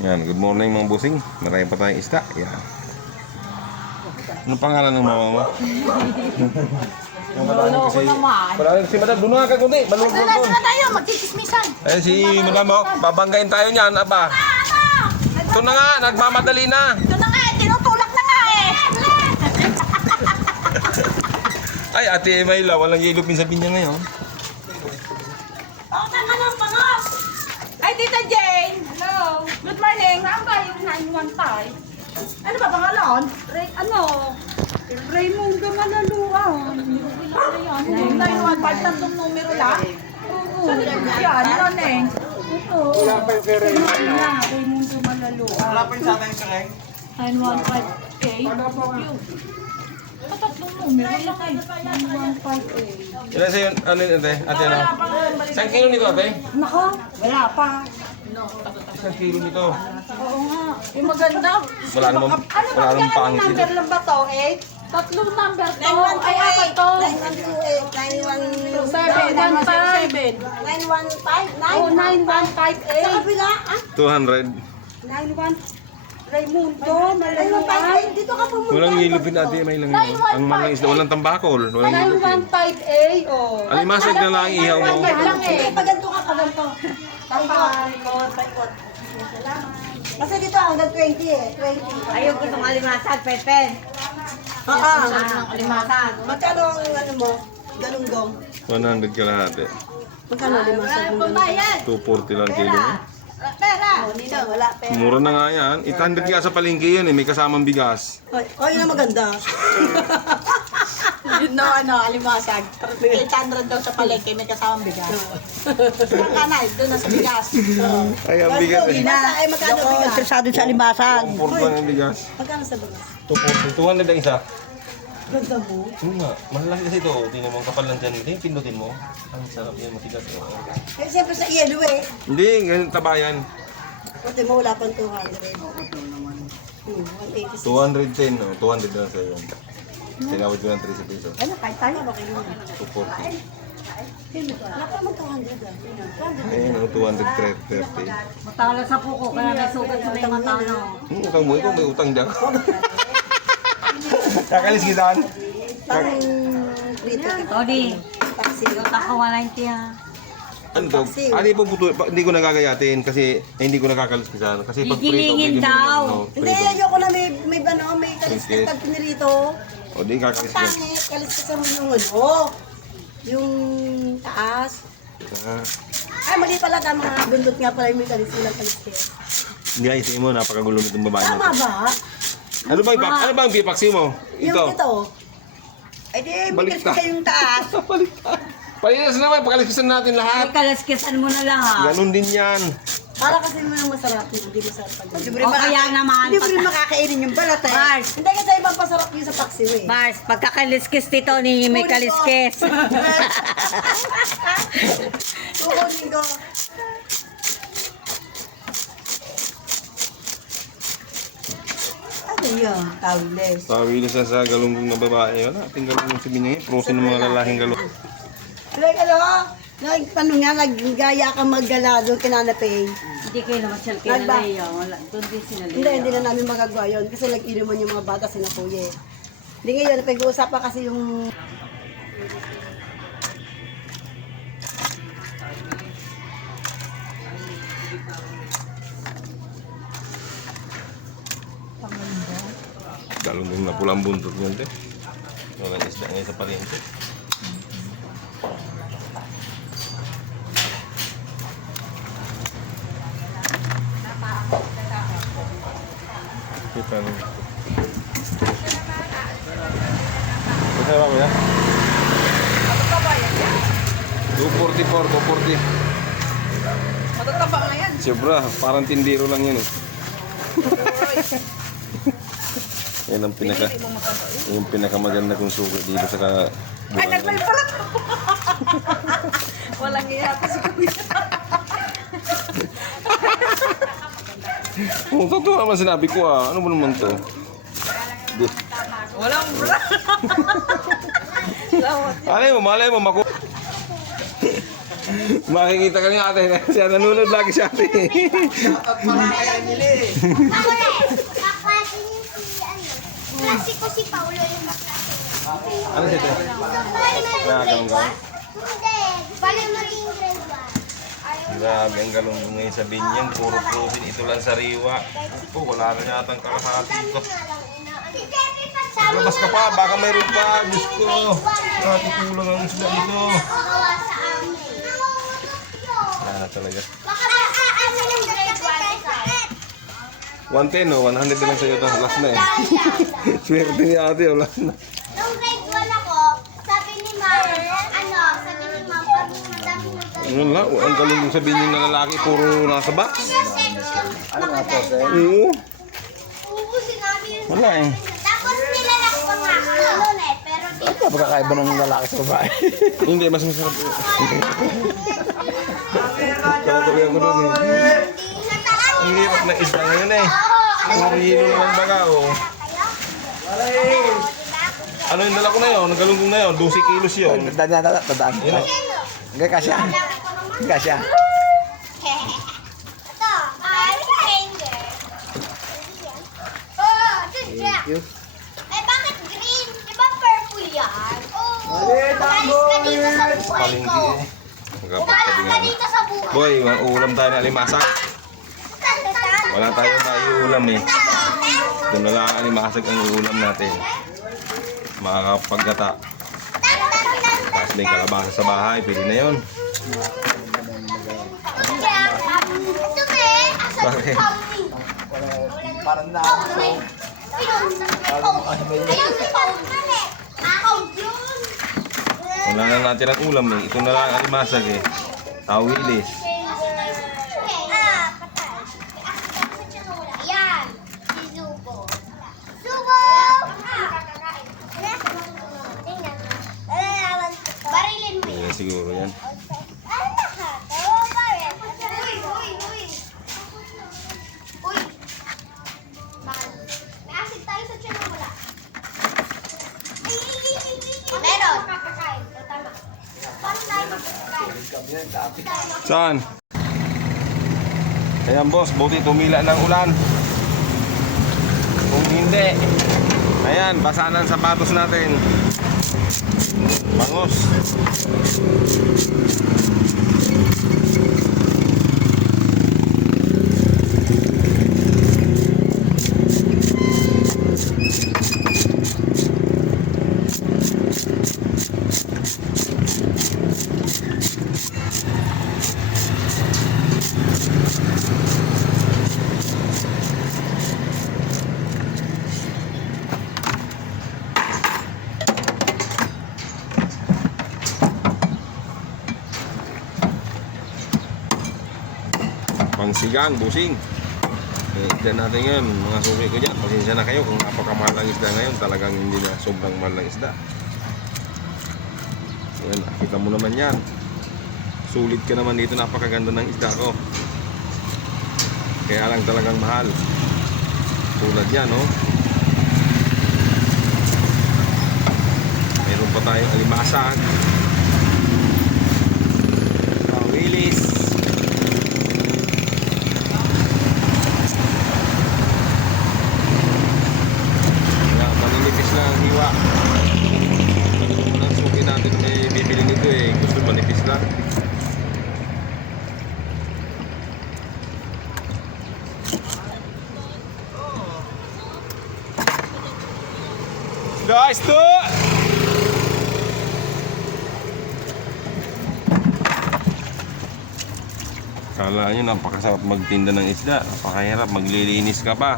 Yan, good morning mga busing. Marami pa tayong isda. Yan. Ano pangalan ng mama mo? Lolo ko naman. Parang si Madam, doon nga ka kundi. Balong Wala na tayo, magkikismisan. Eh si Madam, oh, babanggain tayo niyan, aba. Ito na nga, nagmamadali na. Ito na nga, tinutulak na nga eh. Ay, Ate Emayla, walang yellow pin sa pinya ngayon. Oo, tama ng pangos. Ay, Tita Jane. Hello. Good morning. Saan ba yung 915? Ano ba pangalan? Raymundo Malaluan. Yung 915, tatlong numero lang? Oo. Saan ito yan? Ano, Neng? Ito. Wala pa yung kay Raymundo Malaluan. Wala pa yung sa akin kay 915A. Tatlong numero lang eh. 915A. Ilan sa'yo, ano yun, Ate? Ate, ano? Isang kilo nito, Ate? Nako, wala pa. Isang kilo nito. Oo nga. Yung maganda. Wala namang, wala namang pangit ito. Number lang ba to? 8? Tatlong number to. Ay, apat to. 9128, 715. 915, Oh, 9158. Sa kabila, 200. 91, Raymundo, Malaluan. Dito ka pumunta. Walang yellow pin, Ate Emayla ngayon. Ang mga isda, walang tambakol. Walang yellow pin. 915A. Oh. Alimasag na lang ang ihaw mo. Lang eh. Paganto ka, paganto. Paikot. Kasi dito hanggang 20 eh, 20. Ayaw ko itong alimasag, Pepe. Oo. Alimasag. Magkano ang ano mo? Galunggong. 100 kalahati. Magkano limasag mo? 240 lang kilo. Pera. Oh, Nino, wala pera. Mura na nga yan. 800 kaya sa palengke yan eh. May kasamang bigas. Oh, yun ang maganda. Yun no, alimasag. 800 daw sa palengke, may kasamang bigas. Ang kanay, doon na sa bigas. Ay, ang bigas eh. Ay, magkano bigas? Interesado sa limasag. 240 lang ang bigas. Magkano sa bigas? 240. 200 ang isa. Ganda mo. Oo nga. Malalaki kasi ito. Tingnan mo ang kapal lang dyan. Hindi, pindutin mo. Ang sarap yan. Matigas. Oh. Eh, siyempre sa yellow eh. Hindi, ganyan tabayan. Pati mo wala pang 200. 180. 210. No? 200 na sa iyo. Tinawad ko ng 30 pesos. Ano, kahit tayo ba kayo? 240. Wala pa naman 200 ah. 200. Ayun, no? 230. Matalo sa puko, kaya may sugat sa may matalo. Utang mo. Ikaw may utang dyan. Kakalis kitaan. Pang prito. Tony, Taxi. ako 190 ha. Ano to? Hindi po hindi ko nagagayatin kasi hindi ko nakakaliskisan. Kasi pag prito, Gigilingin pwede mo daw. naman, no, Hindi, prito. ayoko na may bano, may kaliskis pag pinirito. O di kakaliskisan. Pangit, kaliskisan mo yung ano. Yung taas. Ah, Ay, mali pala ka mga bundot nga pala yung may kaliskis. Hindi ay mo, napakagulo nitong babae Tama na. ba? Ano bang bipaksi mo? Yung Ito. ito. Ay di, may Baliktad. kaliskis yung taas. Palinas naman, pakaliskisan natin Ay, lahat. kalaskisan mo na lang ha. Ganun din yan. Para kasi mo yung masarap, hindi masarap pag O kaya naman, Hindi mo rin makakainin yung balat eh. Mars. Hindi kasi ibang pasarap yung sa paksiw eh. Mars, pagkakaliskis ni Tony, may kaliskis. Kukunin ko. Ano yun? Tawiles. Tawilis na sa galunggong na babae. Wala, ating galunggong sabihin niya. Prosin ng mga lalaking galunggong. Like ano? Ano nga, naggaya ka maggala doon kinanapin. Hindi kayo naman siya kinalaya. Doon din sinalaya. Hindi na namin magagawa yun kasi nag-inuman yung mga bata sinakuya eh. Hindi ngayon, pag-uusapan kasi yung Galunggong na pulang buntot yun, te. Walang isda ngayon sa palengke. Kita nyo. Kasi ba kuya? 244, 240. Matataba na yan. Siyempre, parang tindiro lang yan eh. Yan ang yung pinakamaganda kong suko dito sa Ay, nagmay pala. Walang iya pa si Kuya. Oh, totoo naman sinabi ko ah. Ano mo naman to? Walang bra. Malay mo, maku... Makikita ka ni ate. Siya nanonood lagi si ate. Ako rin. Kaklase niyo si ano. Klase ko si Paulo yung kaklase. Ano siya ito? Grade 1? Hindi. Bali maging grade 1. Grabe, ang galunggong ngayon sa binyan. Puro prosin. Ito lang sariwa. Oh, wala rin yata ang kalahati ito. Labas ka pa, baka mayroon pa. Diyos ko. Kulang ang isda nito. Gawa sa amin. Talaga. Baka ano yung grade 1? 110 o, 100 na lang sa'yo ito. Last na eh. Swerte ni ate o, last na. Nung grade 1 ako, sabi ni ma'am, pag madami mo Wala, ang galunggong sa binyan na lalaki. Puro nasa box. Oo. Oo, sinabi yun. Wala eh. Tapos nilalak pa nga ako noon eh, pero dito. Pagkakaiba ng lalaki sa babae. Hindi, mas masarap. Kakatuloy ako doon eh. Ang hirap ng isda ngayon eh. Ang hilo naman baga oh. Ano yung dala ko na yun? Ang galunggong na yun? 12 kilos yun. Tadaan. Hindi kasya. Hindi kasya. Ito, finger. Oh, Thank you. Eh, bakit green? Di ba purple yan? Oh, umalis ka dito sa buhay Palinggi ko. eh. Umalis ka dito sa buhay. Boy, ulam tayo ng alimasag. Wala tayong maiulam eh. Doon na lang alimasag ang ulam natin. Makakapagkata. Tapos may kalabasa sa bahay, pwede na yun. Ito be, asan Bakit? kami? Parang na. Ayun, si Paul. Ako yun. Wala na natin ang ulam eh. Ito na lang ang alimasag eh. Tawilis. Ayan, si Zubo. Zubo! Barilin mo yan. Ayan siguro yan. Ano ka? Tawa baril. Uy! Uy! Bakit? May acid tayo sa tiyan mo wala. Meron. Tama. Paano tayo magkakain? Saan? Ayan boss, buti tumila ng ulan. Kung hindi, ayan, basa ng sapatos natin. Bangos. Pangsigang, busing. Isda natin ngayon, mga suki ko dyan. Pasensya na kayo kung napakamahal ang isda ngayon. Talagang hindi na sobrang mahal ang isda. Ayan, kita mo naman yan. Sulit ka naman dito, napakaganda ng isda ko. Kaya lang talagang mahal. Tulad yan, no? Meron pa tayong alimasag. Wilis. Manipis na ang hiwa. Ang suki natin may bibili nito eh. Gusto manipis lang. Guys, to! Kala nyo napakasarap magtinda ng isda. Napakahirap, maglilinis ka pa.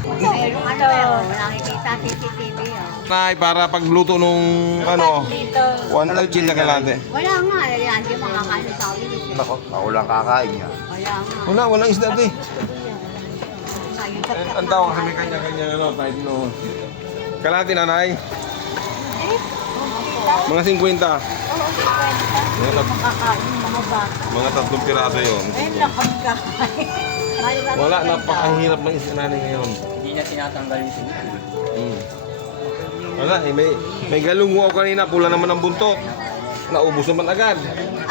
Meron ano, nakikita CCTV yun. Nay, para pagluto nung ano, Dito. 1.5 na kalate. Wala nga, yan, di makakain sa akin. Nako, ako lang kakain niya. Wala nga. Walang isda ito eh. Ngayon, Ang tawag kami kanya-kanya ano, type no. Kalate nanay. Mga 50. makakain ng mga bata. Mga 3 piraso yun. Ngayon lang kami kakain. Wala, napakahirap ng isda nanay ngayon. Hindi niya tinatanggal yung sinipin. Wala, eh, may galungo ako kanina, pula naman ang buntot. naubos naman agad.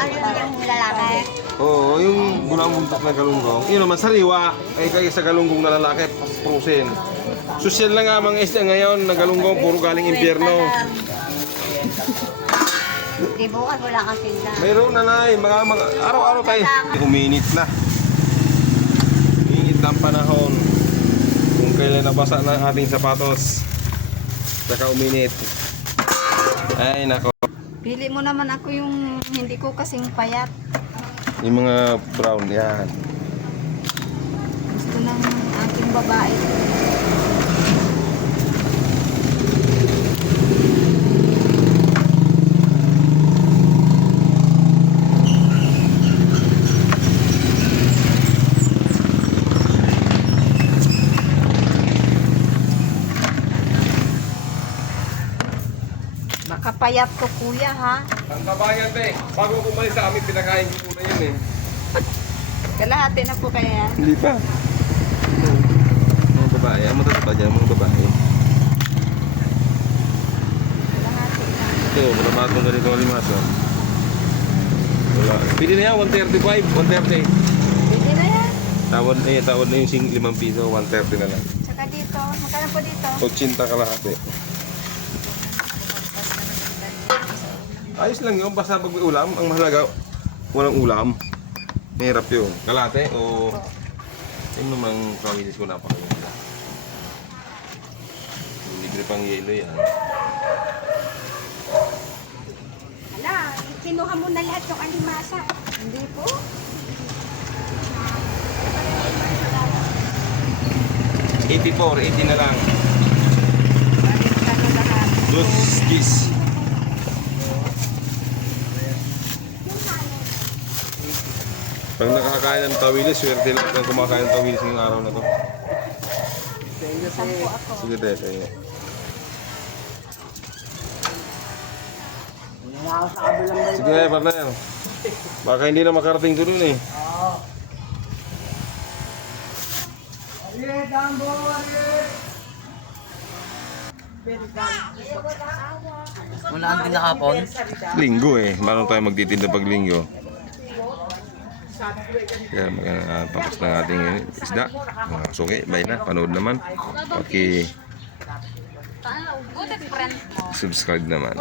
Ayun yung lalaki. Oo, yung gunang buntot na galunggong. Yun naman, sariwa. Ay kaya sa galunggong na lalaki, frozen. Social na nga mga isda ngayon na galunggong, puro galing impyerno. Di bukas wala kang tinda. Mayroon na mga araw-araw tayo. Uminit na. Uminit na ang panahon. Kung kailan nabasa na ang ating sapatos. Saka uminit. Ay, nako. Pili mo naman ako yung hindi ko kasing payat. Yung mga brown, yan. Gusto ng aking babae. Baka payat ko kuya ha. Ang kabayan, te. Bago kumalis sa amin, pinakain ko muna yun eh. Kalahati na po kaya yan. Hindi pa. Mga babae, ang matataba dyan, mga babae. Kalahati na. Ito, matabatong ganito ang limaso. Wala. Pili na yan, 135, 130. Pwede na yan. Tawad na yung 5 piso, 130 na lang. Saka dito. Magkano po dito? 80 kalahati. Ayos lang yun, basta pag may ulam, ang mahalaga, walang ulam. Mahirap yun. Kalate o... Yung namang kawilis ko napakaganda. Libre pang yelo yan. Hala, kinuha mo na lahat yung alimasa. Hindi po. 84, 80 na lang. Magkano lahat? Dos gis. Pag nakakain ng tawilis, swerte lang kang kumakain ng tawilis ngayong araw na to. Sampo ako. Sige, kayo. Sige, partner. Baka hindi na makarating to dun eh. Wala ang pinakapon. Linggo eh. Paano tayo magtitinda pag linggo? Kaya tapos ng ating isda. Mga suki, bye na. Panood naman. Okay. Subscribe naman.